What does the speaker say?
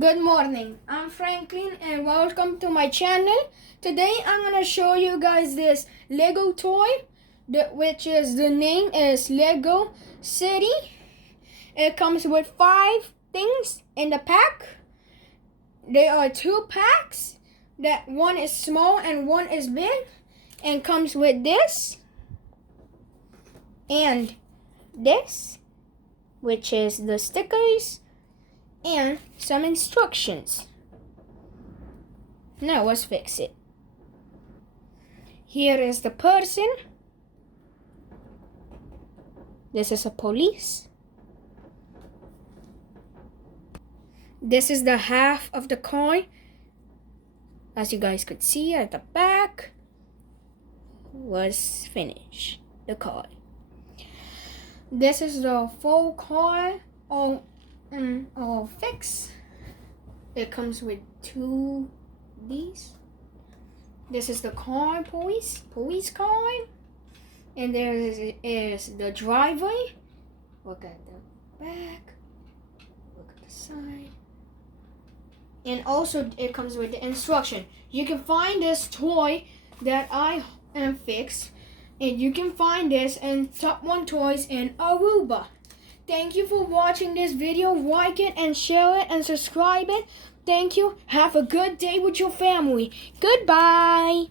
Good morning, I'm Franklin and welcome to my channel. Today I'm going to show you guys this Lego toy, which is the name is Lego City. It comes with 5 things in the pack. There are 2 packs, that one is small and one is big, and comes with this and this, which is the stickers and some instructions. Now let's fix it. Here is the person. This is a police. This is the half of the coin. As you guys could see at the back was finished, the coin. This is the full coin all fixed. It comes with 2 these. This is the coin, police coin, and there is the driveway. Look at the back, look at the side, and also it comes with the instruction. You can find this toy that I am fixed, and you can find this in top1toys in Aruba. Thank you for watching this video. Like it and share it and subscribe it. Thank you. Have a good day with your family. Goodbye.